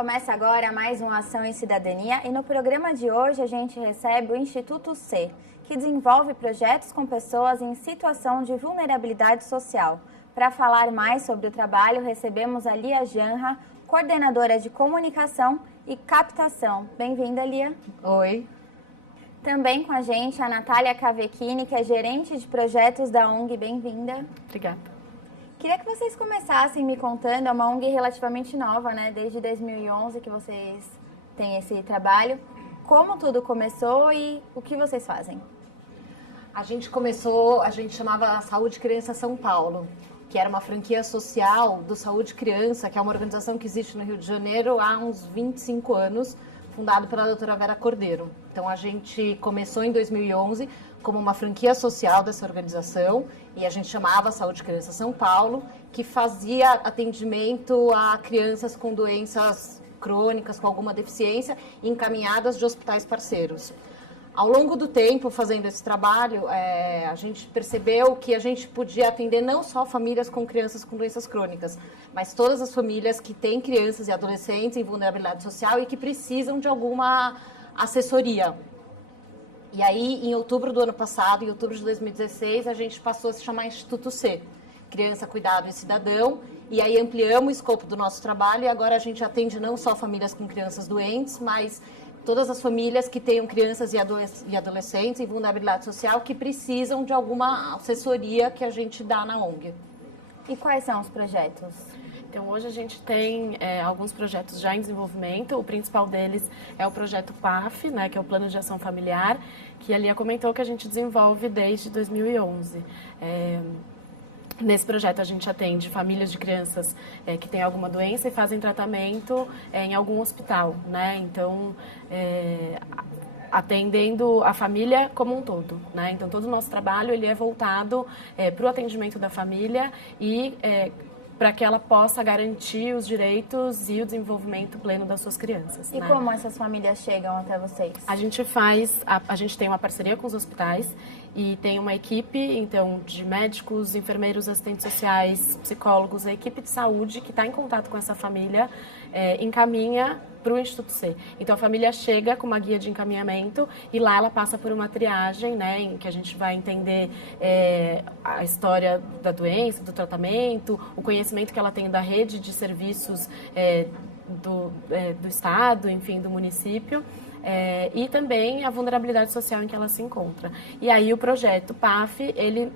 Começa agora mais uma Ação em Cidadania e no programa de hoje a gente recebe o Instituto C, que desenvolve projetos com pessoas em situação de vulnerabilidade social. Para falar mais sobre o trabalho, recebemos a Lia Janra, coordenadora de comunicação e captação. Bem-vinda, Lia. Oi. Também com a gente a Natália Cavecchini, que é gerente de projetos da ONG. Bem-vinda. Obrigada. Queria que vocês começassem me contando, é uma ONG relativamente nova, né? Desde 2011 que vocês têm esse trabalho. Como tudo começou e o que vocês fazem? A gente chamava Saúde Criança São Paulo, que era uma franquia social do Saúde Criança, que é uma organização que existe no Rio de Janeiro há uns 25 anos, fundado pela doutora Vera Cordeiro. Então a gente começou em 2011 como uma franquia social dessa organização e a gente chamava Saúde Criança São Paulo, que fazia atendimento a crianças com doenças crônicas, com alguma deficiência, encaminhadas de hospitais parceiros. Ao longo do tempo, fazendo esse trabalho, a gente percebeu que a gente podia atender não só famílias com crianças com doenças crônicas, mas todas as famílias que têm crianças e adolescentes em vulnerabilidade social e que precisam de alguma assessoria. E aí, em outubro do ano passado, em outubro de 2016, a gente passou a se chamar Instituto C, Criança, Cuidado e Cidadão, e aí ampliamos o escopo do nosso trabalho e agora a gente atende não só famílias com crianças doentes, mas todas as famílias que tenham crianças e adolescentes em vulnerabilidade social que precisam de alguma assessoria que a gente dá na ONG. E quais são os projetos? Então, hoje a gente tem alguns projetos já em desenvolvimento. O principal deles é o projeto PAF, né, que é o Plano de Ação Familiar, que a Lia comentou que a gente desenvolve desde 2011. Nesse projeto a gente atende famílias de crianças que têm alguma doença e fazem tratamento em algum hospital, né? Então, atendendo a família como um todo, né? Então, todo o nosso trabalho ele é voltado para o atendimento da família e para que ela possa garantir os direitos e o desenvolvimento pleno das suas crianças. E né? como essas famílias chegam até vocês? A gente tem uma parceria com os hospitais e tem uma equipe, então, de médicos, enfermeiros, assistentes sociais, psicólogos, a equipe de saúde que está em contato com essa família encaminha para o Instituto C. Então, a família chega com uma guia de encaminhamento e lá ela passa por uma triagem, né, em que a gente vai entender a história da doença, do tratamento, o conhecimento que ela tem da rede de serviços do Estado, enfim, do município. E também a vulnerabilidade social em que ela se encontra. E aí o projeto PAF, ele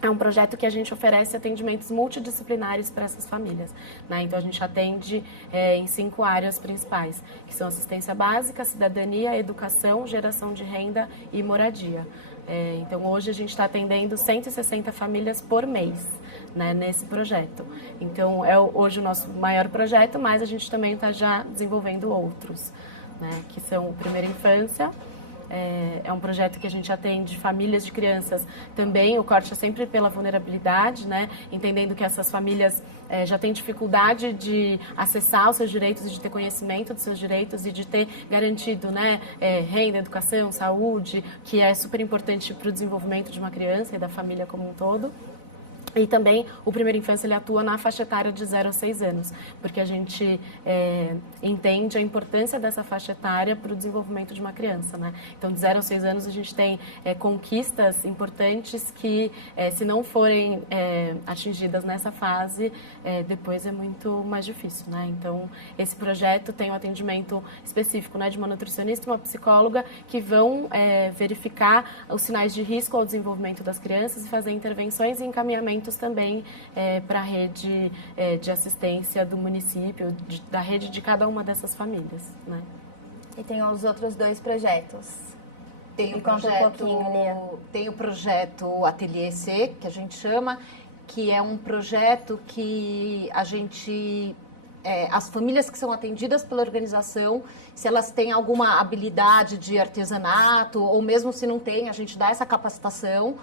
é um projeto que a gente oferece atendimentos multidisciplinares para essas famílias. Né? Então, a gente atende em 5 áreas principais, que são assistência básica, cidadania, educação, geração de renda e moradia. Então, hoje a gente está atendendo 160 famílias por mês, né, nesse projeto. Então, é hoje o nosso maior projeto, mas a gente também está já desenvolvendo outros, né, que são o Primeira Infância. É um projeto que a gente atende famílias de crianças também, o corte é sempre pela vulnerabilidade, né? Entendendo que essas famílias já têm dificuldade de acessar os seus direitos e de ter conhecimento dos seus direitos e de ter garantido, né, renda, educação, saúde, que é super importante para o desenvolvimento de uma criança e da família como um todo. E também o Primeira Infância ele atua na faixa etária de 0 a 6 anos, porque a gente entende a importância dessa faixa etária para o desenvolvimento de uma criança. Né? Então, de 0 a 6 anos, a gente tem conquistas importantes que, se não forem atingidas nessa fase, depois é muito mais difícil. Né? Então, esse projeto tem um atendimento específico, né, de uma nutricionista e uma psicóloga que vão verificar os sinais de risco ao desenvolvimento das crianças e fazer intervenções e encaminhamentos também para a rede de assistência do município, da rede de cada uma dessas famílias. Né? E tem os outros 2 projetos. Tem o projeto Ateliê C, que a gente chama, que é um projeto que a gente... as famílias que são atendidas pela organização, se elas têm alguma habilidade de artesanato, ou mesmo se não tem, a gente dá essa capacitação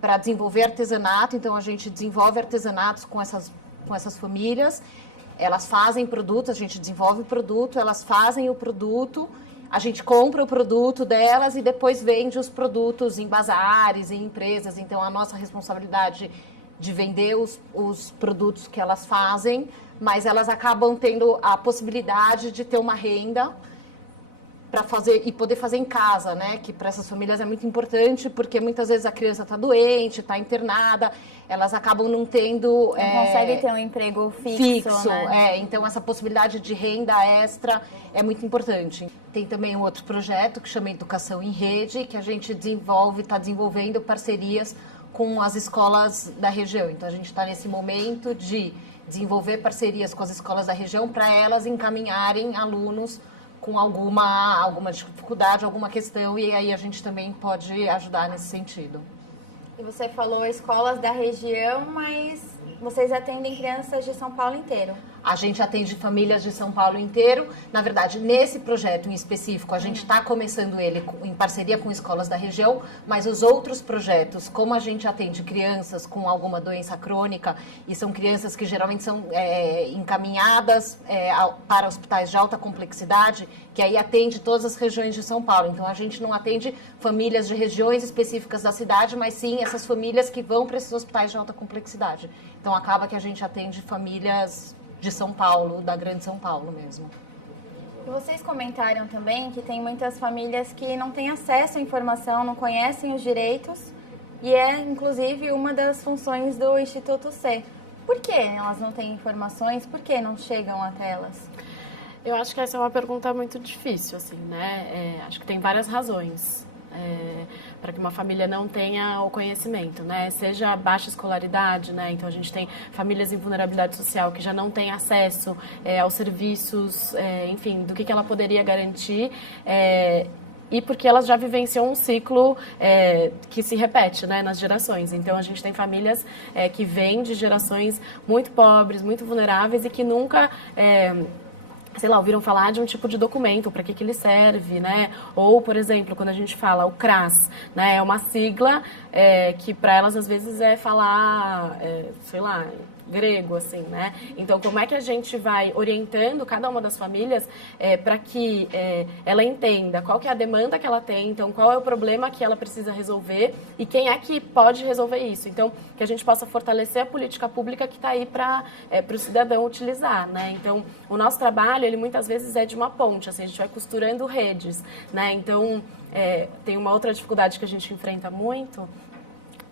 para desenvolver artesanato. Então, a gente desenvolve artesanatos com essas famílias. Elas fazem produto, a gente desenvolve o produto, elas fazem o produto, a gente compra o produto delas e depois vende os produtos em bazares, em empresas. Então, a nossa responsabilidade de vender os produtos que elas fazem, mas elas acabam tendo a possibilidade de ter uma renda para fazer e poder fazer em casa, né? Que para essas famílias é muito importante, porque muitas vezes a criança está doente, está internada, elas acabam não tendo... Não consegue ter um emprego fixo, né? Então essa possibilidade de renda extra é muito importante. Tem também um outro projeto que chama Educação em Rede, que a gente está desenvolvendo parcerias com as escolas da região. Então a gente está nesse momento de desenvolver parcerias com as escolas da região para elas encaminharem alunos com alguma dificuldade, alguma questão, e aí a gente também pode ajudar nesse sentido. E você falou escolas da região, mas vocês atendem crianças de São Paulo inteiro? A gente atende famílias de São Paulo inteiro. Na verdade, nesse projeto em específico, a gente está começando ele em parceria com escolas da região, mas os outros projetos, como a gente atende crianças com alguma doença crônica, e são crianças que geralmente são encaminhadas para hospitais de alta complexidade, que aí atende todas as regiões de São Paulo. Então, a gente não atende famílias de regiões específicas da cidade, mas sim essas famílias que vão para esses hospitais de alta complexidade. Então, acaba que a gente atende famílias de São Paulo, da Grande São Paulo mesmo. E vocês comentaram também que tem muitas famílias que não têm acesso à informação, não conhecem os direitos, e é, inclusive, uma das funções do Instituto C. Por que elas não têm informações? Por que não chegam até elas? Eu acho que essa é uma pergunta muito difícil, assim, né? Acho que tem várias razões para que uma família não tenha o conhecimento, né? Seja baixa escolaridade, né? Então a gente tem famílias em vulnerabilidade social que já não têm acesso aos serviços, enfim, do que ela poderia garantir. E porque elas já vivenciam um ciclo que se repete, né, nas gerações. Então, a gente tem famílias que vêm de gerações muito pobres, muito vulneráveis e que nunca... sei lá, ouviram falar de um tipo de documento, para que ele serve, né? Ou, por exemplo, quando a gente fala o CRAS, né? É uma sigla que para elas, às vezes, é falar, sei lá, grego, assim, né? Então, como é que a gente vai orientando cada uma das famílias para que ela entenda qual que é a demanda que ela tem, então, qual é o problema que ela precisa resolver e quem é que pode resolver isso. Então, que a gente possa fortalecer a política pública que está aí para o cidadão utilizar, né? Então, o nosso trabalho, ele muitas vezes é de uma ponte, assim, a gente vai costurando redes, né? Então, tem uma outra dificuldade que a gente enfrenta muito,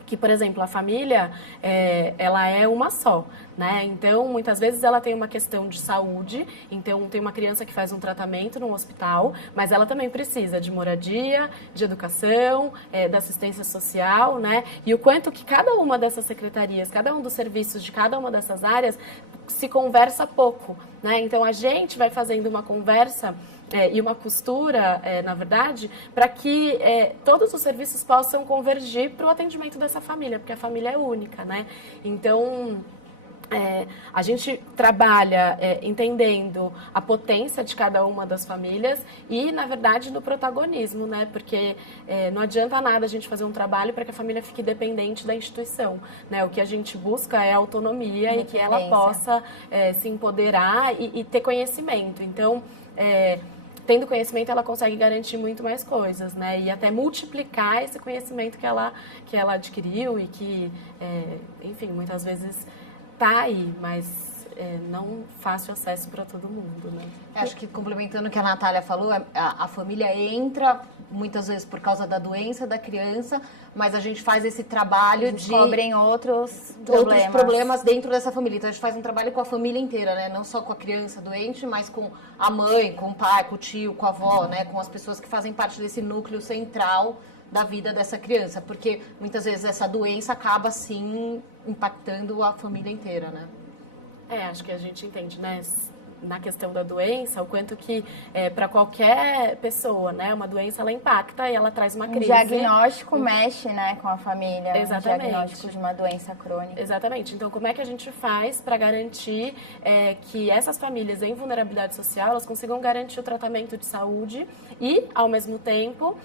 que, por exemplo, a família, ela é uma só, né? Então, muitas vezes ela tem uma questão de saúde, então tem uma criança que faz um tratamento no hospital, mas ela também precisa de moradia, de educação, da assistência social, né? E o quanto que cada uma dessas secretarias, cada um dos serviços de cada uma dessas áreas se conversa pouco, né? Então, a gente vai fazendo uma conversa e uma costura, na verdade, para que todos os serviços possam convergir para o atendimento dessa família, porque a família é única, né? Então, a gente trabalha entendendo a potência de cada uma das famílias e, na verdade, no protagonismo, né? Porque não adianta nada a gente fazer um trabalho para que a família fique dependente da instituição, né? O que a gente busca é autonomia e que ela possa se empoderar e ter conhecimento. Então, tendo conhecimento, ela consegue garantir muito mais coisas, né? E até multiplicar esse conhecimento que ela adquiriu e que, enfim, muitas vezes está aí, mas não fácil acesso para todo mundo, né? Acho que, complementando o que a Natália falou, a família entra muitas vezes por causa da doença da criança, mas a gente faz esse trabalho de... Descobrem outros problemas dentro dessa família. Então, a gente faz um trabalho com a família inteira, né? Não só com a criança doente, mas com a mãe, com o pai, com o tio, com a avó, né? Com as pessoas que fazem parte desse núcleo central da vida dessa criança. Porque, muitas vezes, essa doença acaba, sim, impactando a família inteira, né? Acho que a gente entende, né? Na questão da doença, o quanto que para qualquer pessoa, né, uma doença ela impacta e ela traz uma crise. O diagnóstico mexe, né, com a família. Exatamente. O diagnóstico de uma doença crônica. Exatamente. Então, como é que a gente faz para garantir que essas famílias em vulnerabilidade social elas consigam garantir o tratamento de saúde e, ao mesmo tempo,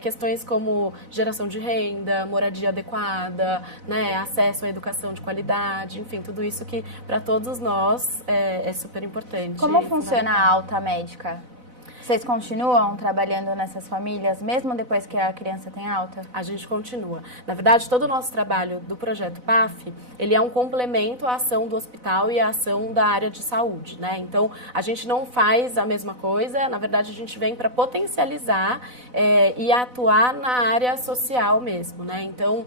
questões como geração de renda, moradia adequada, né, acesso à educação de qualidade, enfim, tudo isso que para todos nós é super importante. Como funciona a alta médica? Vocês continuam trabalhando nessas famílias, mesmo depois que a criança tem alta? A gente continua. Na verdade, todo o nosso trabalho do projeto PAF, ele é um complemento à ação do hospital e à ação da área de saúde, né? Então, a gente não faz a mesma coisa, na verdade, a gente vem para potencializar e atuar na área social mesmo, né? Então,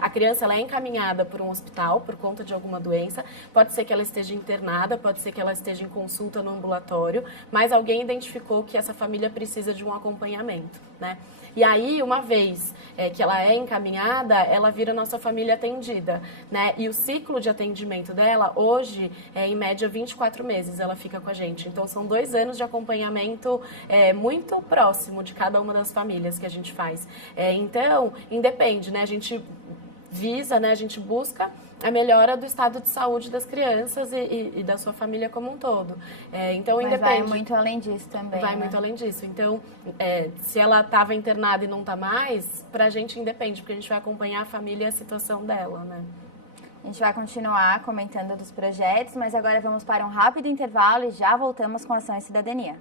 a criança ela é encaminhada por um hospital por conta de alguma doença, pode ser que ela esteja internada, pode ser que ela esteja em consulta no ambulatório, mas alguém identificou que essa família precisa de um acompanhamento, né? E aí, uma vez que ela é encaminhada, ela vira nossa família atendida, né? E o ciclo de atendimento dela, hoje, em média, 24 meses ela fica com a gente. Então, são 2 anos de acompanhamento muito próximo de cada uma das famílias que a gente faz. Então, independe, né? A gente visa, né? A gente busca a melhora do estado de saúde das crianças e da sua família como um todo. Então, mas independe. vai muito além disso também, Vai né? muito além disso. Então, se ela estava internada e não está mais, para a gente independe, porque a gente vai acompanhar a família e a situação dela, né? A gente vai continuar comentando dos projetos, mas agora vamos para um rápido intervalo e já voltamos com Ação e Cidadania.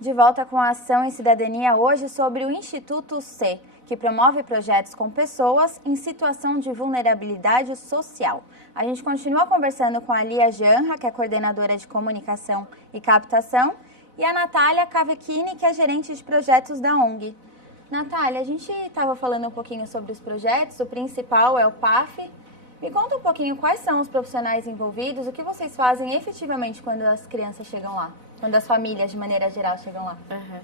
De volta com a Ação e Cidadania, hoje sobre o Instituto C, que promove projetos com pessoas em situação de vulnerabilidade social. A gente continua conversando com a Lia Janra, que é coordenadora de comunicação e captação, e a Natália Cavecchini, que é gerente de projetos da ONG. Natália, a gente estava falando um pouquinho sobre os projetos, o principal é o PAF. Me conta um pouquinho quais são os profissionais envolvidos, o que vocês fazem efetivamente quando as crianças chegam lá? Quando as famílias, de maneira geral, chegam lá? Uhum.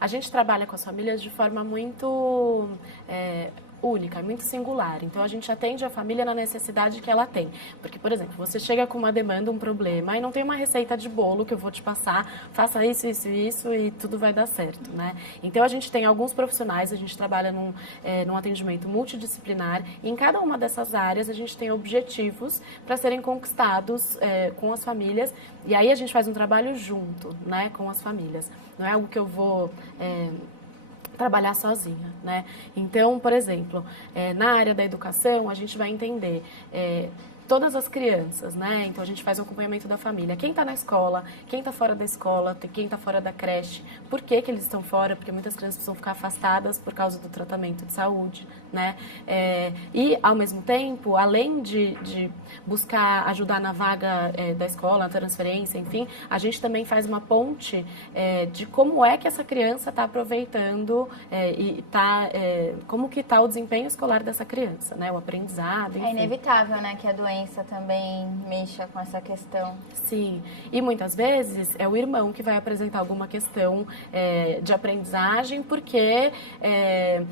A gente trabalha com as famílias de forma muito única, muito singular. Então, a gente atende a família na necessidade que ela tem. Porque, por exemplo, você chega com uma demanda, um problema, e não tem uma receita de bolo que eu vou te passar, faça isso, isso e isso, e tudo vai dar certo, né? Então, a gente tem alguns profissionais, a gente trabalha num atendimento multidisciplinar, e em cada uma dessas áreas a gente tem objetivos para serem conquistados com as famílias, e aí a gente faz um trabalho junto, né, com as famílias. Não é algo que eu vou trabalhar sozinha, né? Então, por exemplo, na área da educação, a gente vai entender todas as crianças, né? Então, a gente faz o acompanhamento da família. Quem está na escola, quem está fora da escola, quem está fora da creche. Por que eles estão fora? Porque muitas crianças precisam ficar afastadas por causa do tratamento de saúde, né? E, ao mesmo tempo, além de buscar ajudar na vaga da escola, na transferência, enfim, a gente também faz uma ponte de como é que essa criança está aproveitando e como que está o desempenho escolar dessa criança, né? O aprendizado, enfim. É inevitável, né, que a doença também mexa com essa questão. Sim, e muitas vezes é o irmão que vai apresentar alguma questão de aprendizagem porque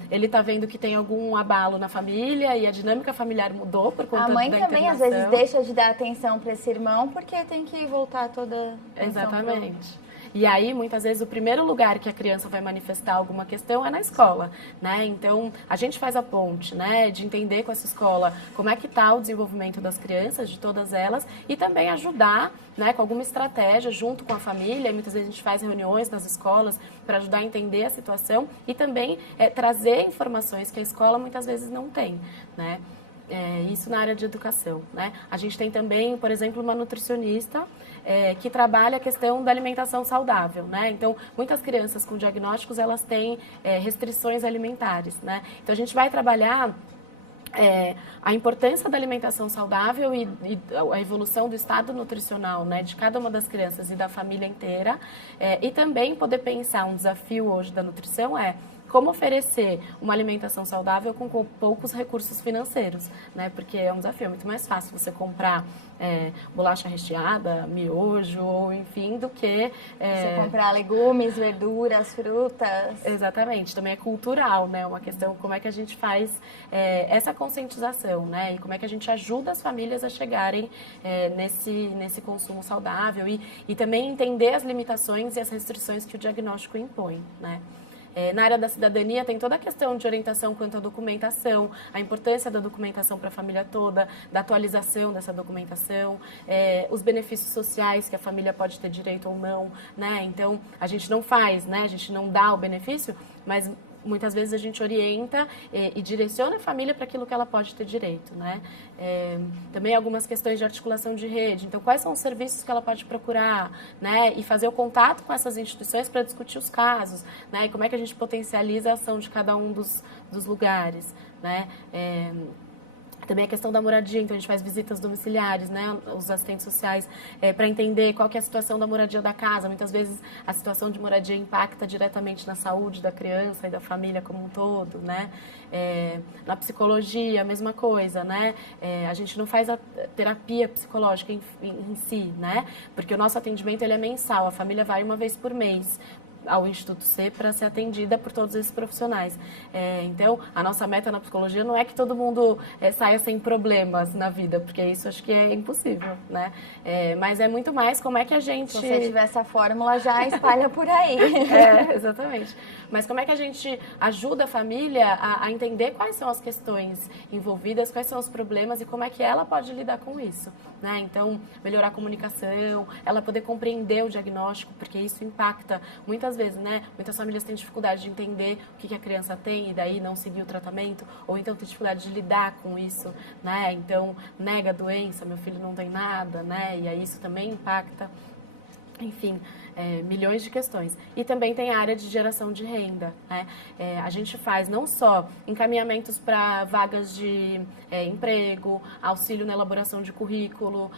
ele está vendo que tem algum abalo na família e a dinâmica familiar mudou por conta da internação. A mãe também às vezes deixa de dar atenção para esse irmão porque tem que voltar toda a atenção. Exatamente. E aí, muitas vezes, o primeiro lugar que a criança vai manifestar alguma questão é na escola, né? Então, a gente faz a ponte, né, de entender com essa escola como é que está o desenvolvimento das crianças, de todas elas, e também ajudar, né, com alguma estratégia junto com a família. E muitas vezes a gente faz reuniões nas escolas para ajudar a entender a situação e também trazer informações que a escola muitas vezes não tem, né? Isso na área de educação, né? A gente tem também, por exemplo, uma nutricionista que trabalha a questão da alimentação saudável, né? Então, muitas crianças com diagnósticos, elas têm restrições alimentares, né? Então, a gente vai trabalhar a importância da alimentação saudável e a evolução do estado nutricional, né, de cada uma das crianças e da família inteira, e também poder pensar, um desafio hoje da nutrição como oferecer uma alimentação saudável com poucos recursos financeiros, né? Porque é um desafio, é muito mais fácil você comprar bolacha recheada, miojo, ou enfim, do que... Você comprar legumes, verduras, frutas. Exatamente, também é cultural, né? Uma questão, como é que a gente faz essa conscientização, né? E como é que a gente ajuda as famílias a chegarem nesse consumo saudável e também entender as limitações e as restrições que o diagnóstico impõe, né? Na área da cidadania tem toda a questão de orientação quanto à documentação, a importância da documentação para a família toda, da atualização dessa documentação, os benefícios sociais que a família pode ter direito ou não, né? Então, a gente não faz, né? A gente não dá o benefício, mas muitas vezes a gente orienta e direciona a família para aquilo que ela pode ter direito, né? Também algumas questões de articulação de rede. Então, quais são os serviços que ela pode procurar, né? E fazer o contato com essas instituições para discutir os casos, né? E como é que a gente potencializa a ação de cada um dos lugares, né? Também a questão da moradia, então a gente faz visitas domiciliares, né, os assistentes sociais, para entender qual que é a situação da moradia da casa. Muitas vezes a situação de moradia impacta diretamente na saúde da criança e da família como um todo, né. Na psicologia, a mesma coisa, né, a gente não faz a terapia psicológica em si, né, porque o nosso atendimento ele é mensal, a família vai uma vez por mês ao Instituto C para ser atendida por todos esses profissionais. Então, a nossa meta na psicologia não é que todo mundo saia sem problemas na vida, porque isso acho que é impossível, né? Mas é muito mais como é que a gente... Se você tiver essa fórmula, já espalha por aí. Exatamente. Mas como é que a gente ajuda a família a entender quais são as questões envolvidas, quais são os problemas e como é que ela pode lidar com isso, né? Então, melhorar a comunicação, ela poder compreender o diagnóstico, porque isso impacta muitas vezes, né? Muitas famílias têm dificuldade de entender o que a criança tem e daí não seguir o tratamento, ou então tem dificuldade de lidar com isso, né? Então, nega a doença, meu filho não tem nada, né? E aí isso também impacta. Enfim, milhões de questões. E também tem a área de geração de renda, né? A gente faz não só encaminhamentos para vagas de emprego, auxílio na elaboração de currículo,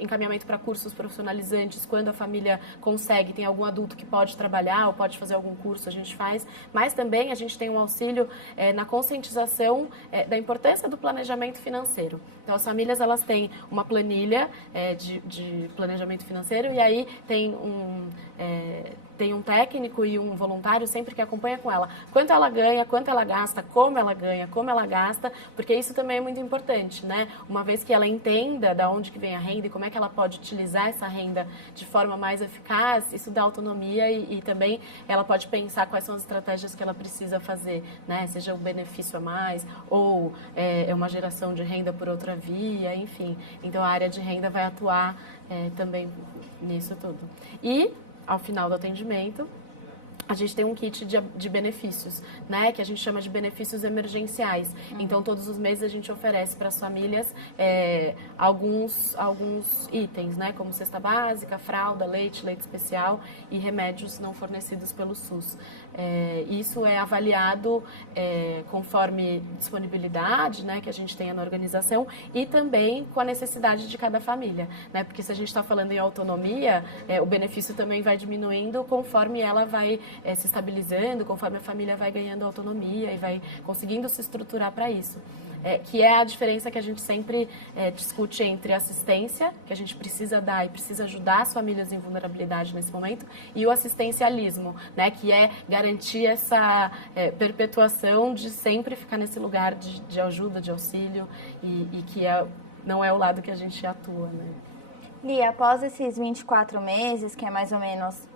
encaminhamento para cursos profissionalizantes, quando a família consegue, tem algum adulto que pode trabalhar ou pode fazer algum curso, a gente faz, mas também a gente tem um auxílio na conscientização da importância do planejamento financeiro. Então, as famílias, elas têm uma planilha de planejamento financeiro e aí tem um técnico e um voluntário sempre que acompanha com ela. Quanto ela ganha, quanto ela gasta, como ela ganha, como ela gasta, porque isso também é muito importante, né? Uma vez que ela entenda de onde que vem a renda e como é que ela pode utilizar essa renda de forma mais eficaz, isso dá autonomia e também ela pode pensar quais são as estratégias que ela precisa fazer, né? Seja um benefício a mais ou uma geração de renda por outra via, enfim. Então, a área de renda vai atuar também nisso tudo. E, ao final do atendimento, a gente tem um kit de benefícios, né? Que a gente chama de benefícios emergenciais. Então, todos os meses a gente oferece para as famílias alguns itens, né? Como cesta básica, fralda, leite especial e remédios não fornecidos pelo SUS. Isso é avaliado conforme disponibilidade, né? Que a gente tenha na organização e também com a necessidade de cada família, né? Porque se a gente está falando em autonomia, o benefício também vai diminuindo conforme ela vai se estabilizando, conforme a família vai ganhando autonomia e vai conseguindo se estruturar para isso. Que é a diferença que a gente sempre discute entre assistência, que a gente precisa dar e precisa ajudar as famílias em vulnerabilidade nesse momento, e o assistencialismo, né, que é garantir essa perpetuação de sempre ficar nesse lugar de ajuda, de auxílio, e que não é o lado que a gente atua, né. Lia, após esses 24 meses, que é mais ou menos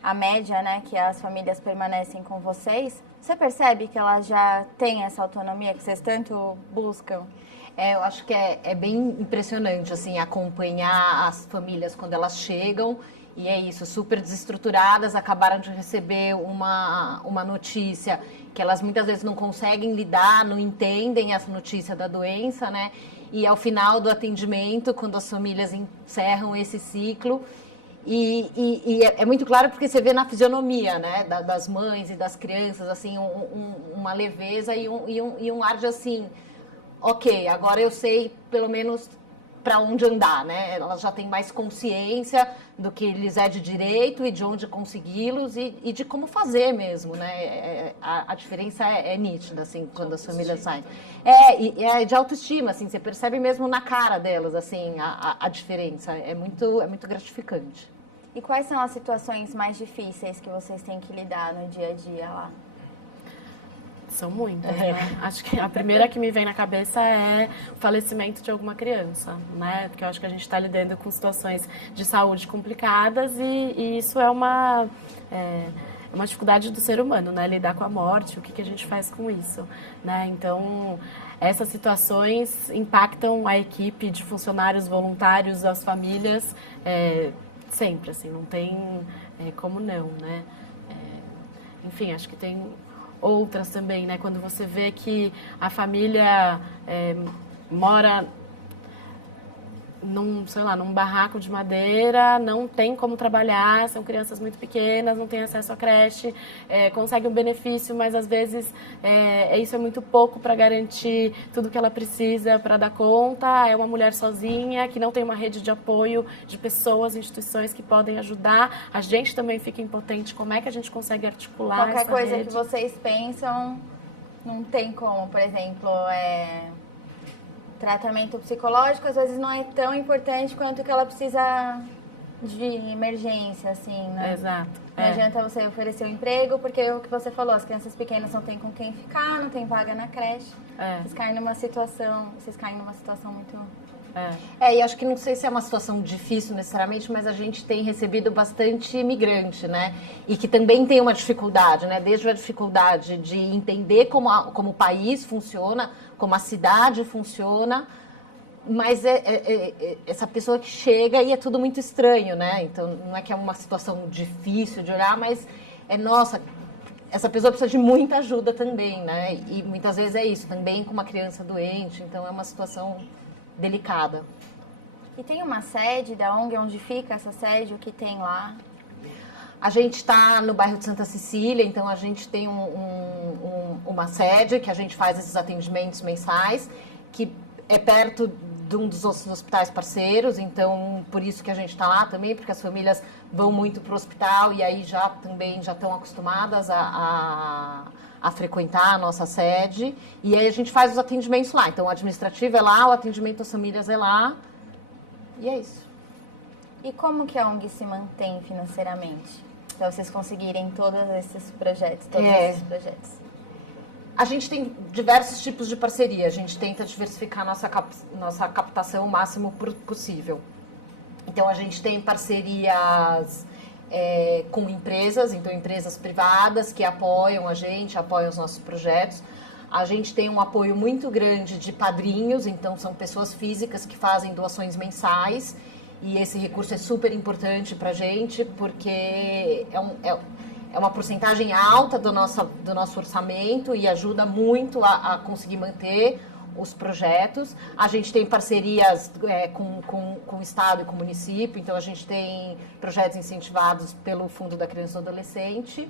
a média, né, que as famílias permanecem com vocês, você percebe que elas já têm essa autonomia que vocês tanto buscam? Eu acho que é bem impressionante, assim, acompanhar as famílias quando elas chegam e é isso, super desestruturadas, acabaram de receber uma notícia que elas muitas vezes não conseguem lidar, não entendem essa notícia da doença, né? E ao final do atendimento, quando as famílias encerram esse ciclo, e é muito claro porque você vê na fisionomia, né, das mães e das crianças, assim, uma leveza e um ar de assim, ok, agora eu sei pelo menos para onde andar, né? Elas já têm mais consciência do que lhes é de direito e de onde consegui-los e de como fazer mesmo, né? A diferença é nítida, assim, quando as famílias saem. É de autoestima, assim, você percebe mesmo na cara delas, assim, a diferença. É muito gratificante. E quais são as situações mais difíceis que vocês têm que lidar no dia a dia lá? São muitas, né? Acho que a primeira que me vem na cabeça é o falecimento de alguma criança, né? Porque eu acho que a gente está lidando com situações de saúde complicadas e isso é uma dificuldade do ser humano, né? Lidar com a morte, o que a gente faz com isso, né? Então, essas situações impactam a equipe de funcionários voluntários, as famílias, sempre, assim, não tem como não, né? Enfim, acho que tem outras também, né? Quando você vê que a família mora num barraco de madeira, não tem como trabalhar, são crianças muito pequenas, não têm acesso à creche, consegue um benefício, mas às vezes isso é muito pouco para garantir tudo que ela precisa para dar conta. É uma mulher sozinha, que não tem uma rede de apoio de pessoas, instituições que podem ajudar. A gente também fica impotente. Como é que a gente consegue articular Qualquer essa coisa rede? que vocês pensam, não tem como, por exemplo, tratamento psicológico às vezes não é tão importante quanto que ela precisa de emergência, assim, né? Exato. Não adianta você oferecer um emprego, porque é o que você falou, as crianças pequenas não têm com quem ficar, não tem vaga na creche. Vocês caem numa situação muito... E acho que não sei se é uma situação difícil necessariamente, mas a gente tem recebido bastante imigrante, né? E que também tem uma dificuldade, né? Desde a dificuldade de entender como o país funciona, como a cidade funciona, mas essa pessoa que chega e é tudo muito estranho, né? Então, não é que é uma situação difícil de olhar, mas nossa, essa pessoa precisa de muita ajuda também, né? E muitas vezes é isso, também com uma criança doente, então é uma situação delicada. E tem uma sede da ONG, onde fica essa sede, o que tem lá? A gente está no bairro de Santa Cecília, então a gente tem uma sede que a gente faz esses atendimentos mensais, que é perto de um dos hospitais parceiros, então por isso que a gente está lá também, porque as famílias vão muito para o hospital e aí já estão acostumadas a frequentar a nossa sede, e aí a gente faz os atendimentos lá. Então, o administrativo é lá, o atendimento às famílias é lá, e é isso. E como que a ONG se mantém financeiramente? Para vocês conseguirem todos esses projetos, A gente tem diversos tipos de parceria, a gente tenta diversificar nossa captação o máximo possível. Então, a gente tem parcerias com empresas, então empresas privadas que apoiam a gente, apoiam os nossos projetos. A gente tem um apoio muito grande de padrinhos, então são pessoas físicas que fazem doações mensais, e esse recurso é super importante para a gente, porque é uma porcentagem alta do nosso orçamento e ajuda muito a conseguir manter os projetos. A gente tem parcerias com o Estado e com o município, então a gente tem projetos incentivados pelo Fundo da Criança e do Adolescente.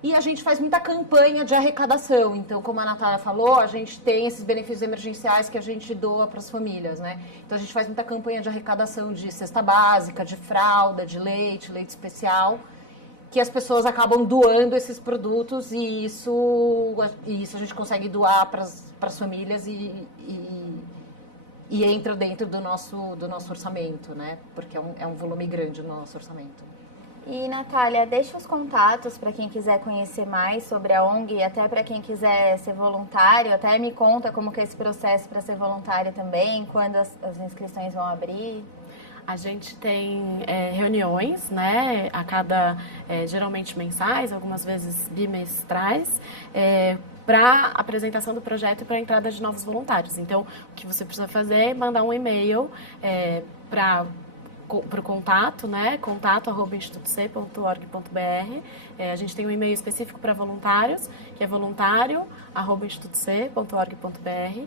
E a gente faz muita campanha de arrecadação. Então, como a Natália falou, a gente tem esses benefícios emergenciais que a gente doa para as famílias, né? Então, a gente faz muita campanha de arrecadação de cesta básica, de fralda, de leite especial, que as pessoas acabam doando esses produtos e isso a gente consegue doar para as famílias e entra dentro do nosso orçamento, né? Porque é um volume grande no nosso orçamento. E, Natália, deixa os contatos para quem quiser conhecer mais sobre a ONG, até para quem quiser ser voluntário, até me conta como que é esse processo para ser voluntário também, quando as inscrições vão abrir. A gente tem reuniões, né, geralmente mensais, algumas vezes bimestrais, para apresentação do projeto e para a entrada de novos voluntários. Então, o que você precisa fazer é mandar um e-mail para o contato, né, contato@institutoc.org.br. A gente tem um e-mail específico para voluntários, que é voluntario@institutoc.org.br.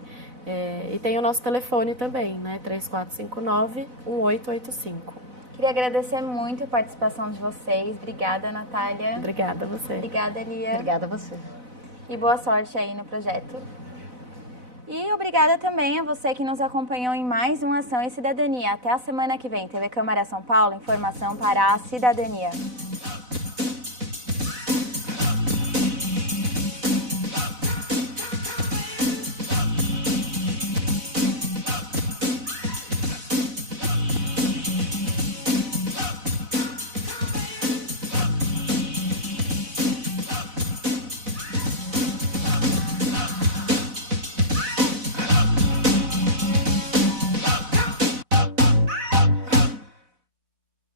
E tem o nosso telefone também, né, 3459-1885. Queria agradecer muito a participação de vocês. Obrigada, Natália. Obrigada a você. Obrigada, Lia. Obrigada a você. E boa sorte aí no projeto. E obrigada também a você que nos acompanhou em mais uma Ação e Cidadania. Até a semana que vem. TV Câmara São Paulo, informação para a cidadania.